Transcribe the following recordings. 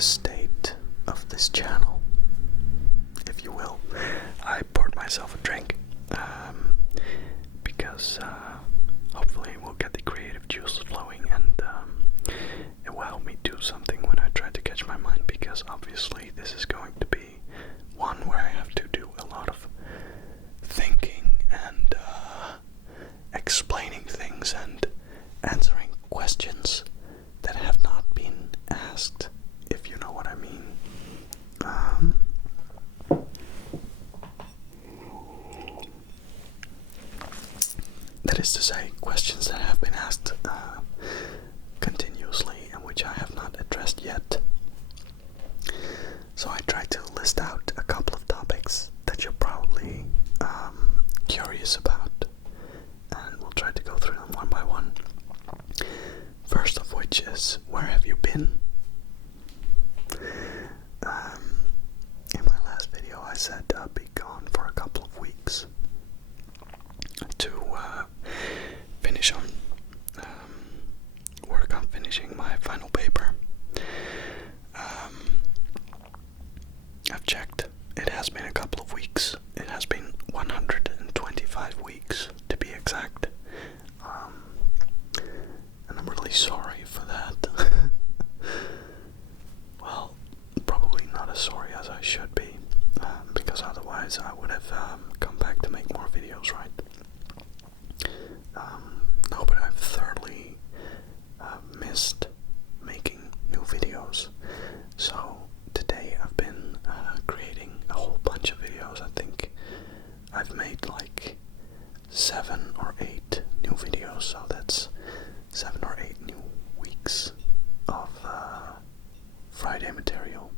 the state of this channel, if you will. I poured myself a drink because hopefully we'll get the creative juices flowing, and it will help me do something when I try to catch my mind, because obviously this is going to be one where I have to do a lot of thinking and explaining things and answering questions that have not been asked, if you know what I mean. That is to say, questions that have been asked continuously and which I have not addressed yet. So I tried to list out a couple of topics that you're probably curious about, and we'll try to go through them one by one. First of which is, where have you been? In my last video I said I'd be gone for a couple of weeks to finish on work on finishing my final paper. I've checked. It has been a couple of weeks. It has been 125 weeks to be exact. And I'm really sorry for that. Well, probably not as sorry as I should be, because otherwise I would have come back to make more videos, right? No, but I've thoroughly missed making new videos. So today I've been creating a whole bunch of videos. I think I've made like 7 or 8 new videos, so that's 7 or 8 new weeks of Friday material.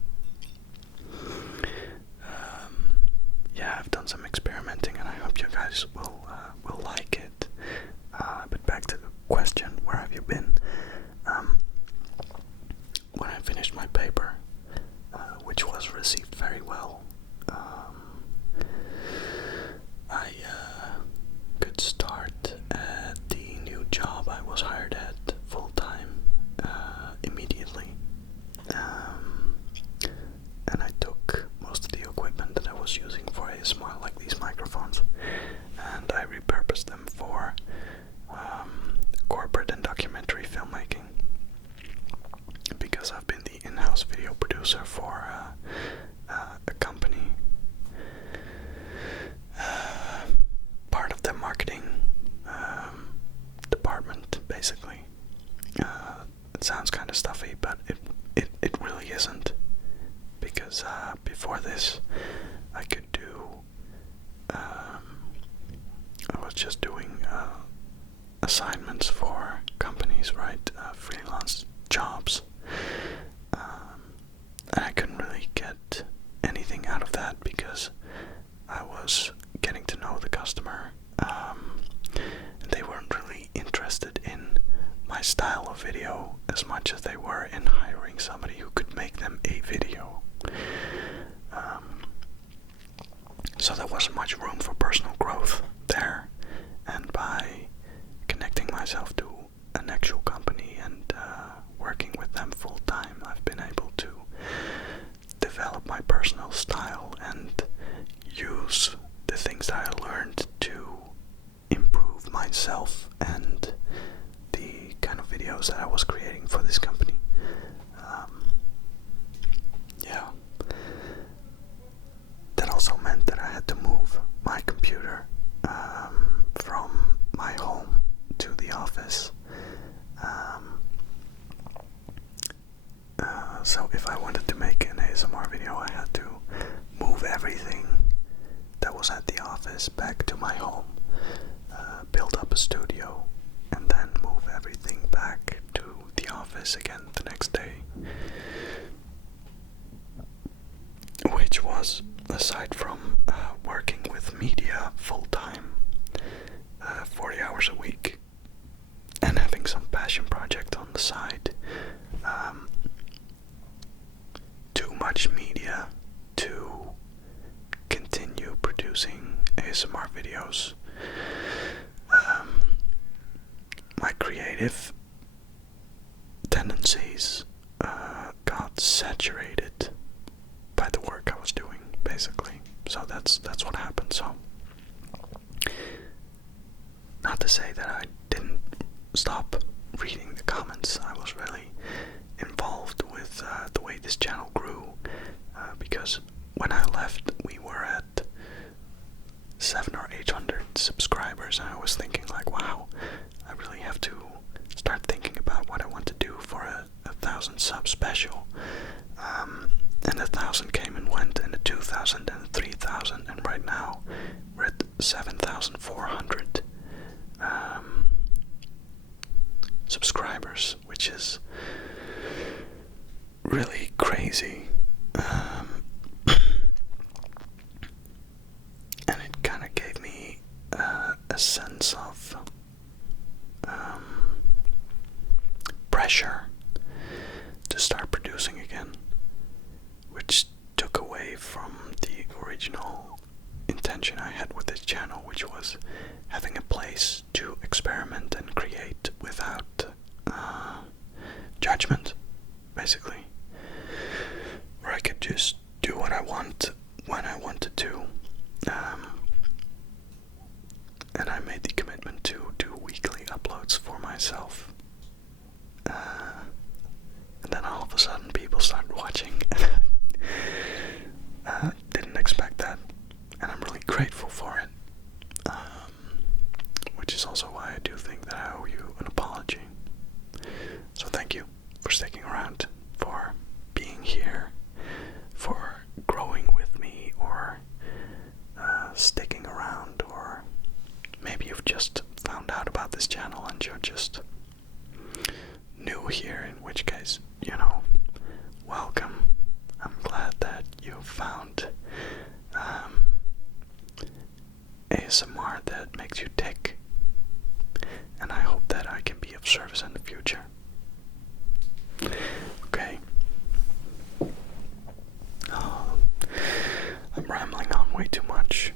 Yeah, I've done some experimenting, and I hope you guys will like it. But back to the question, where have you been? When I finished my paper, which was received very well, I could start at the new job I was hired at full-time immediately. And I took most of the equipment that I was using for ASMR, like these microphones, and I repurposed them for corporate and documentary filmmaking, because I've been the in-house video producer for a company, part of the marketing department, basically. It sounds kind of stuffy, but it really isn't, because before this I could do I was just doing assignments for companies, right? Freelance jobs, and I couldn't really get anything out of that because I was getting to know the customer, and they weren't really interested in my style of video as much as they were in hiring somebody who could make them a video. So there wasn't much room for personal growth there, and by connecting myself to an actual company and working with them full time, I've been able to develop my personal style and use the things that I learned to improve myself and the kind of videos that I was creating for this company. Yeah. That also meant that I had to move my computer from my home to the office. So if I wanted to make an ASMR video, I had to move everything that was at the office back to my home, build up a studio, and then move everything back to the office again the next day. Which was, aside from working with media full-time, 40 hours a week, and having some passion project on the side, too much media to continue producing ASMR videos. My creative tendencies got saturated by the work I was doing, basically. So that's what happened. So, not to say that I didn't stop reading the comments. I was really involved with the way this channel grew, because when I left, we were at 700 or 800 subscribers, and I was thinking like, wow, I really have to start thinking about what I want to do for a 1,000 sub special. And 1,000 came and went, and the 2,000 and the 3,000, and right now we're at 7,400 subscribers, which is really crazy. And it kind of gave me a sense of pressure to start producing again, which took away from the original intention I had with this channel, which was having a place to experiment and create without judgment, basically, where I could just do what I want when I wanted to. And I made the commitment to do weekly uploads for myself. And then all of a sudden people started watching. Didn't expect that, and I'm really grateful for it. Which is also why I do think that I owe you an apology. So thank you for sticking around, for being here, for growing with me, or sticking around, or maybe you've just found out about this channel and you're just new here, in which case, welcome. I'm glad that you found ASMR that makes you tick, and I hope that I can be of service in the future. Okay. I'm rambling on way too much.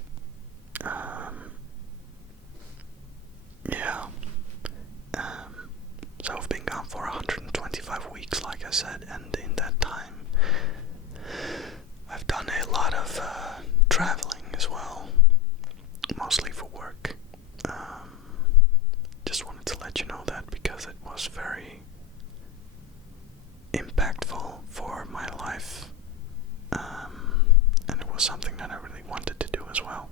Yeah. So I've been gone for 125 weeks, like I said, and in that time I've done a lot of traveling as well, mostly for work. Just wanted to let you know that, because it was very impactful for my life, and it was something that I really wanted to do as well.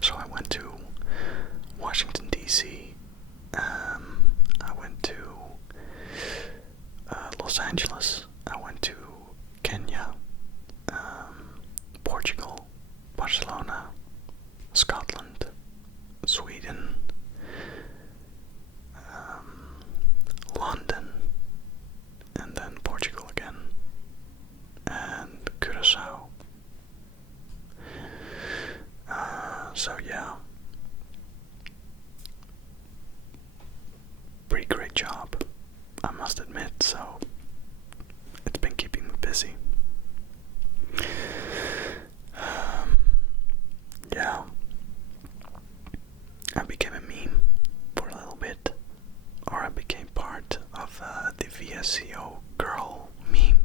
So I went to Washington, D.C., I went to Los Angeles, I went to Kenya, Portugal, Barcelona, Scotland, Sweden, London, and then Portugal again, and Curacao. So yeah, pretty great job, I must admit. So it's been keeping me busy. Yeah, I became a meme for a little bit, or I became part of the VSCO girl meme.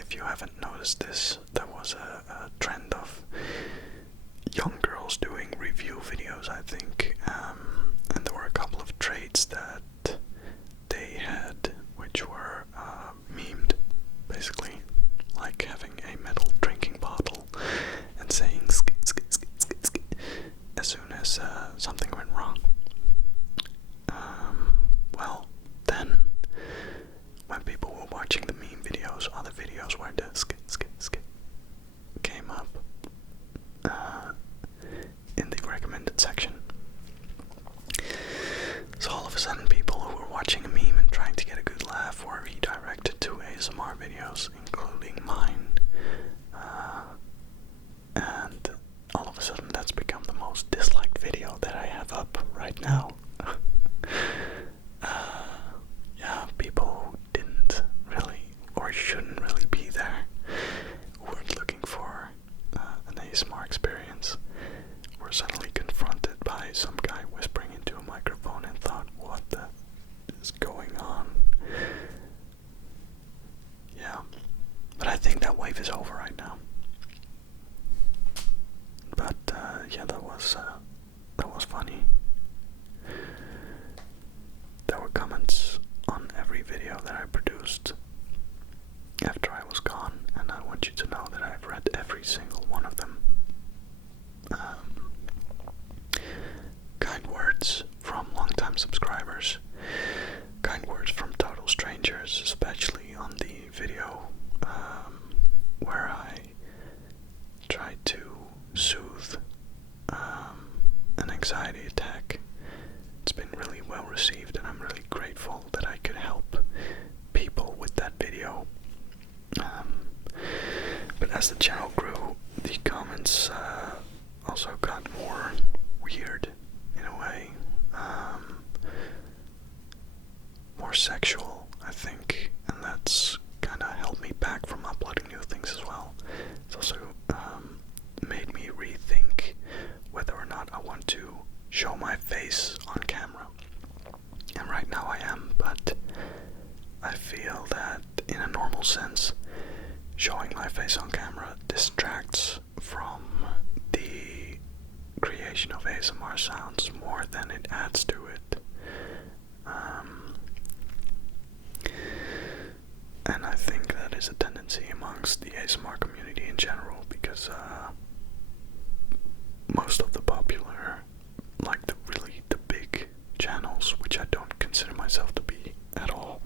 If you haven't noticed this, there was a trend of young girls doing review videos, I think, and there were a couple of traits that they had which were memed, basically, like having a metal drinking bottle and saying sk sk sk sk sk as soon as something went wrong. Well, then, when people were watching the meme videos, other videos where the sk sk sk came up in the recommended section. So all of a sudden, people who were watching a meme and trying to get a good laugh were redirected to ASMR videos, including mine. And all of a sudden, that's become the most disliked video that I have up right now. Yeah, people who didn't really, or shouldn't really be there, who weren't looking for an ASMR experience, were suddenly confronted by some guy whispering into a microphone and thought, what the is going on? post after I was gone, and I want you to know that I've read every single one of them. Kind words from longtime subscribers, kind words from total strangers, especially on the video where I tried to soothe an anxiety attack. It's been really well received, and I'm really grateful that I could help people with that video. But as the channel grew, the comments also got more weird in a way, more sexual, I think, and that's kind of held me back from uploading new things as well. It's also made me rethink whether or not I want to show my face on camera. And right now I am, but I feel that in a normal sense, showing my face on camera distracts from the creation of ASMR sounds more than it adds to it. And I think that is a tendency amongst the ASMR community in general, because most of the popular, like the big channels, which I don't consider myself to be at all,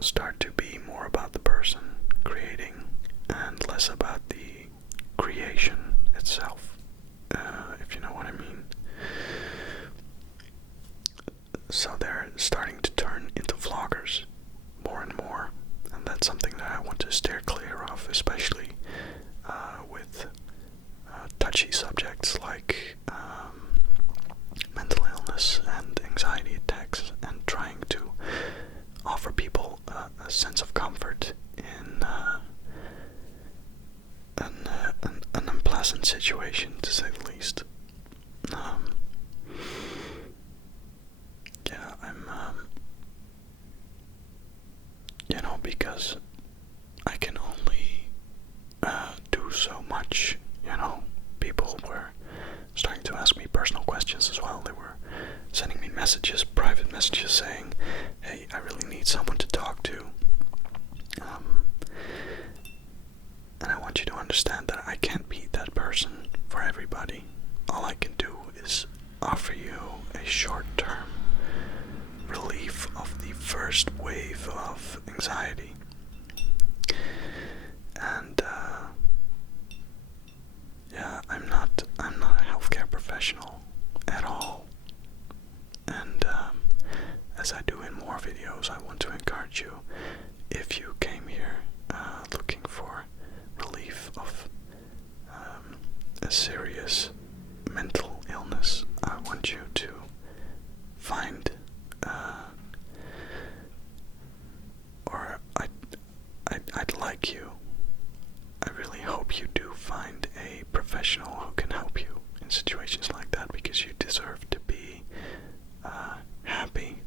start to be more about the person creating and less about the creation itself, if you know what I mean. So they're starting to turn into vloggers more and more, and that's something that I want to steer clear of, especially with touchy subjects like mental illness and anxiety attacks, and trying to offer people a sense of comfort in an unpleasant situation, to say the least. Yeah, I'm, because I can only do so much, people were starting to ask me personal questions as well. They were sending me messages, private messages, saying, hey, I really need someone to talk to. And I want you to understand that I can't be that person for everybody. All I can do is offer you a short-term relief of the first wave of anxiety. And yeah, I'm not a healthcare professional at all. And as I do in more videos, I want to encourage you, if you came here looking for relief of a serious mental illness, I want you to find, or I'd like you, I really hope you do find a professional who can help you in situations like that, because you deserve to be happy.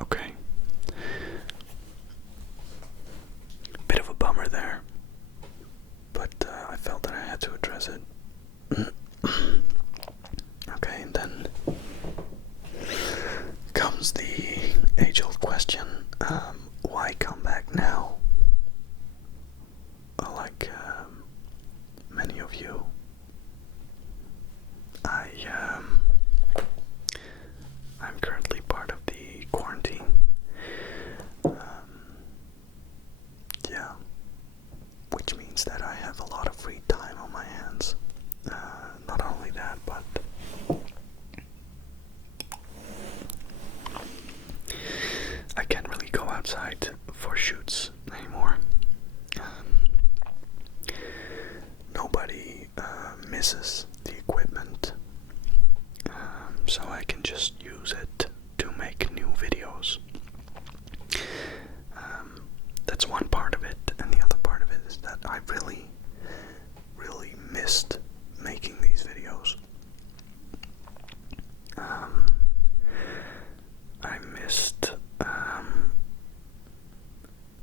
Okay? Bit of a bummer there, but I felt that I had to address it. Okay, and then comes the age-old question, why come back now? Like many of you, I'm currently part of the quarantine. Yeah, which means that I have a lot of free time on my hands. Not only that, but I can't really go outside for shoots anymore. Nobody misses the equipment, so I can just use it to make new videos. That's one part of it, and the other part of it is that I really missed making these videos. I missed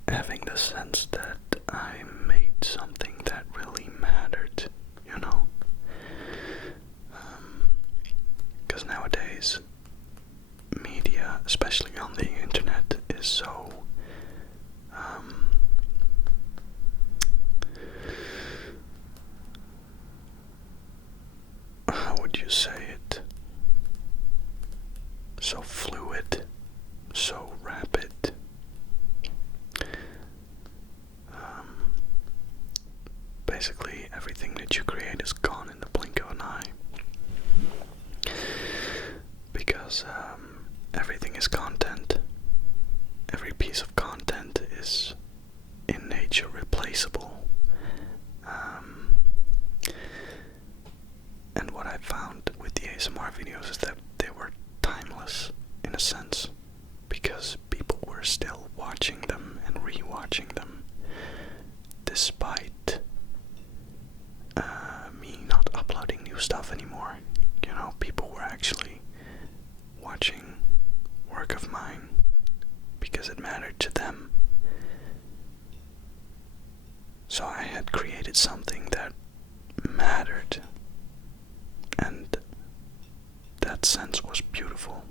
having the sense that I made something that really mattered, because nowadays media especially on the internet, is so how would you say it? So fluid, so rapid. Basically, everything that you create is gone in the blink of an eye. Because everything is content. Every piece of content is in nature replaceable. And what I found with the ASMR videos is that they were timeless in a sense, because people were still watching them and re-watching them despite me not uploading new stuff anymore. You know, people were actually watching work of mine because it mattered to them. So I had created something that mattered, and that sense was beautiful.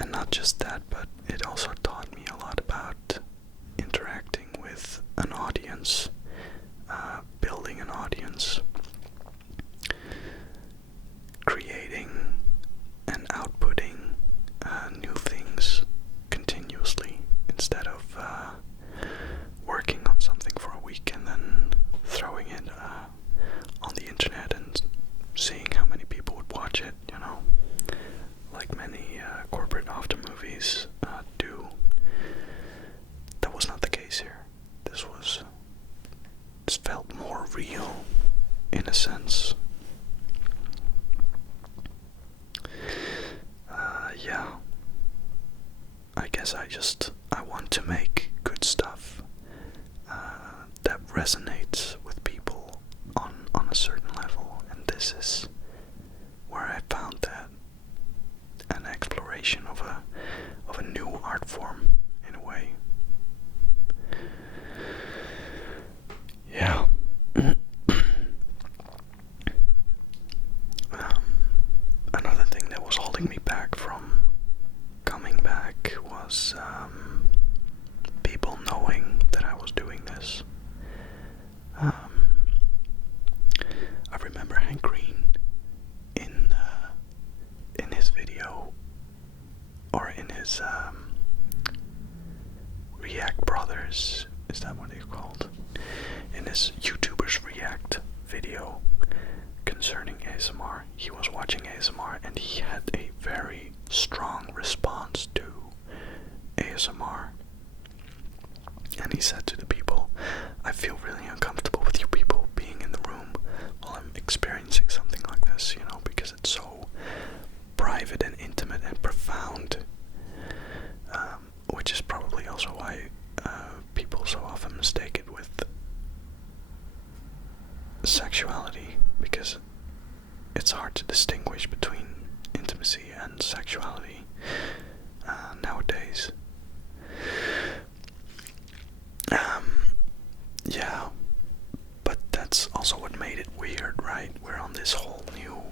And not just that, but it also taught me a lot about interacting with an audience, building an audience, creating and outputting new things continuously, instead of working on something for a week and then throwing it on the internet and seeing how many people would watch it, you know, like many corporate after movies do. That was not the case here. This felt more real, in a sense. Yeah. I guess I want to make good stuff that resonates with people on a certain level, and this is where I found that, an exploration of a new art form, in a way. Yeah. Another thing that was holding me back from coming back was people knowing that I was doing this. I remember Hank Green in his video, or in his React Brothers, is that what they're called? In his YouTubers React video concerning ASMR, he was watching ASMR and he had a very strong response to ASMR. And he said to the people, I feel really uncomfortable with you people being in the room while I'm experiencing something like this, you know, because it's so private and intimate and profound. Which is probably also why people so often mistake it with sexuality, because it's hard to distinguish between intimacy and sexuality nowadays. Yeah, but that's also what made it weird, right? We're on this whole new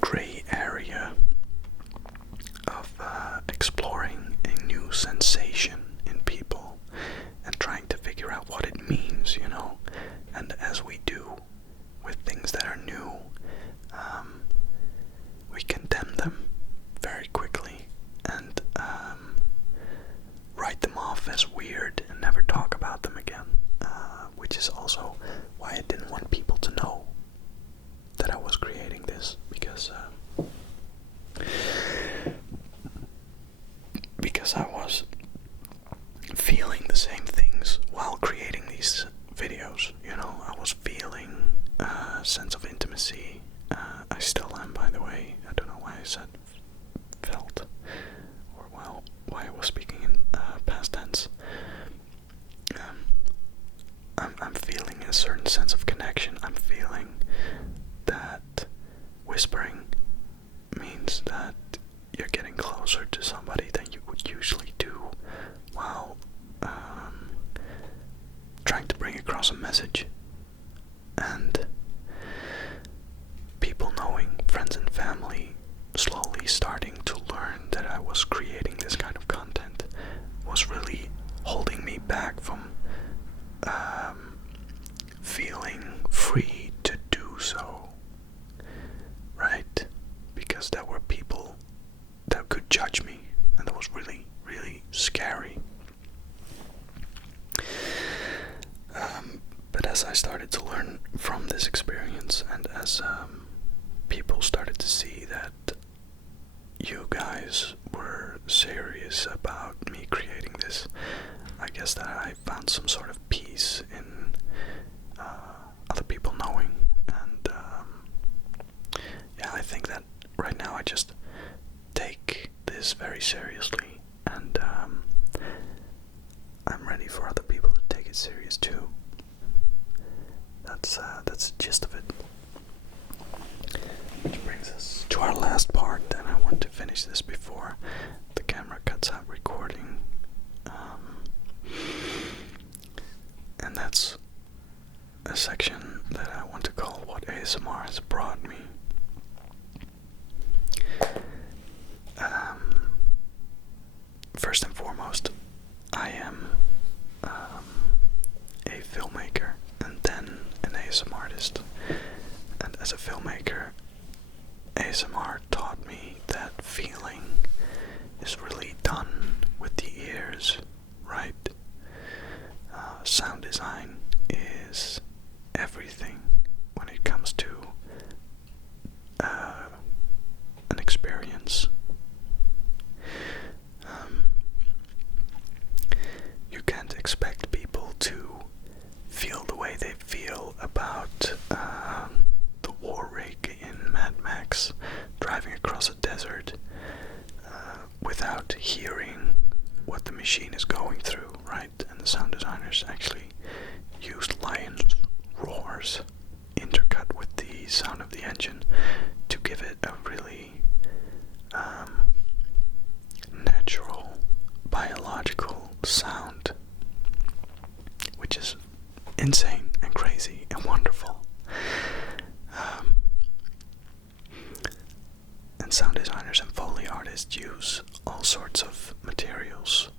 gray area of exploring a new sensation in people and trying to figure out what it means, you know. And as we do with things that are new, we condemn them very quickly and write them off as weird and never talk about them again, which is also why I didn't want people to know that I was creating this, because I was feeling the same things while creating these videos, you know. I was feeling a sense of intimacy. I still am, by the way. I don't know why I said felt, or well, why I was speaking in past tense. I'm feeling a certain sense of connection. I'm feeling that whispering means that you're getting closer to somebody than you would usually do while trying to bring across a message. And people knowing, friends friends and family slowly starting to learn that I was creating this kind of content was really holding me back from feeling free to do so, right? Because there were people that could judge me, and that was really, really scary. But as I started to learn from this experience, and as people started to see that you guys were serious about me creating this, I guess that I found some sort of peace in other people knowing. And yeah, I think that right now I just take this very seriously, and I'm ready for other people to take it serious too. That's the gist of it. Which brings us to our last part, and I want to finish this before the camera cuts out recording. And that's a section that I want to call What ASMR Has Brought Me. First and foremost, I am a filmmaker and then an ASMR artist. And as a filmmaker, ASMR taught me that feeling is really done with the ears, right? Sound design is everything when it comes to an experience. You can't expect people to feel the way they feel about the war rig in Mad Max driving across a desert without hearing what the machine is going through, right? And the sound designers actually used lions' roars intercut with the sound of the engine to give it a really natural, biological sound, which is insane and crazy and wonderful. And sound designers and Foley artists use all sorts of materials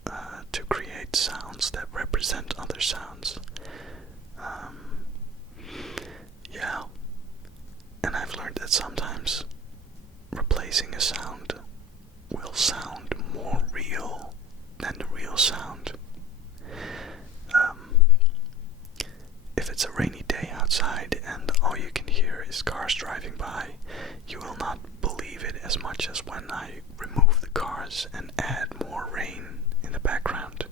to create sounds that represent other sounds. Yeah, and I've learned that sometimes replacing a sound will sound more real than the real sound. If it's a rainy day outside and all you can hear is cars driving by, you will not believe it as much as when I remove the cars and add more rain in the background,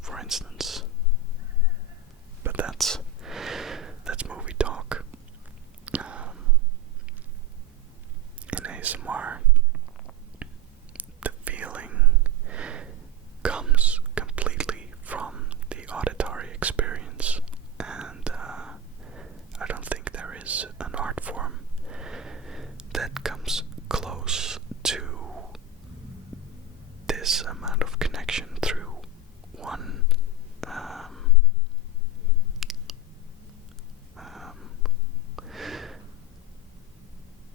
for instance. But that's movie talk. In ASMR, the feeling comes completely from the auditory experience, and I don't think there is an art form that comes close to this amount of connection through one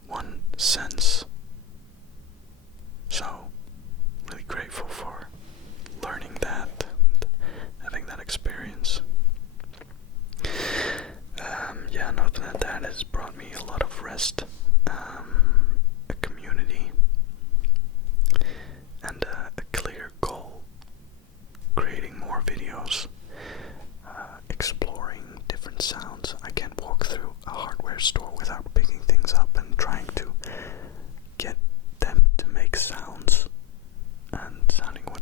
one sense. So, really grateful for learning that and having that experience. Yeah, and other than that, has brought me a lot of rest, a community, and a clear goal. Creating more videos, exploring different sounds. I can't walk through a hardware store without picking things up and trying to get them to make sounds and sounding what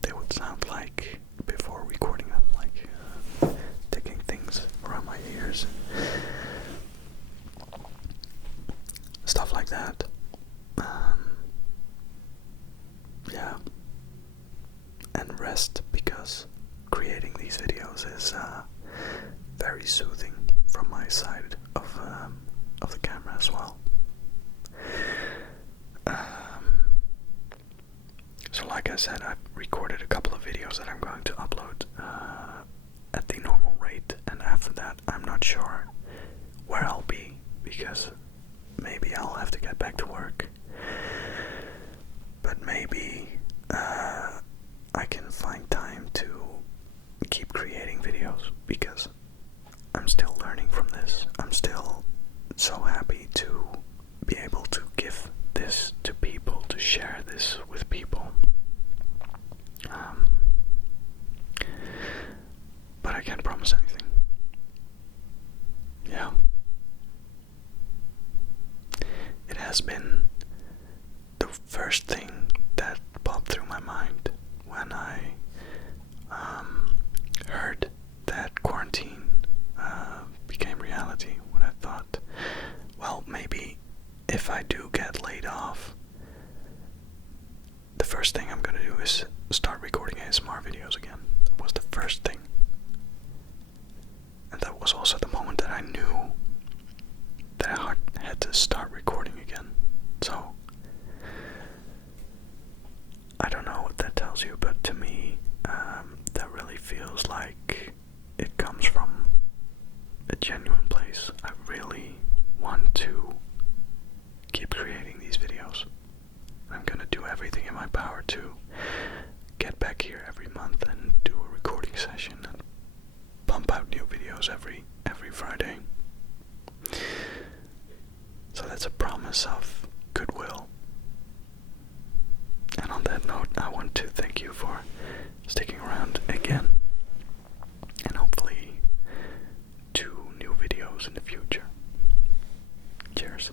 they would sound like before recording them, like ticking things around my ears, stuff like that. Yeah, and rest, because creating these videos is very soothing from my side of the camera as well. So like I said, I've recorded a couple of videos that I'm going to upload at the normal rate, and after that I'm not sure where I'll be, because maybe I'll have to get back to work. But maybe I can find time to keep creating videos, because I'm still learning from this. I'm still so happy to be able to give this to people, to share this with people. But I can't promise anything. Yeah. It has been the first thing that popped through my mind when I heard that quarantine became reality. When I thought, well, maybe if I do get laid off, the first thing I'm gonna do is start recording ASMR videos again. That was the first thing. And that was also the moment that I knew that I had to start recording again. So, I don't know what that tells you, but to me, that really feels like it comes from a genuine place. I really want to keep creating these videos. I'm gonna do everything in my power to get back here every month and do a recording session and pump out new videos every Friday. So that's a promise of goodwill. And on that note, I want to thank you for sticking around again, and hopefully 2 new videos in the future. Cheers.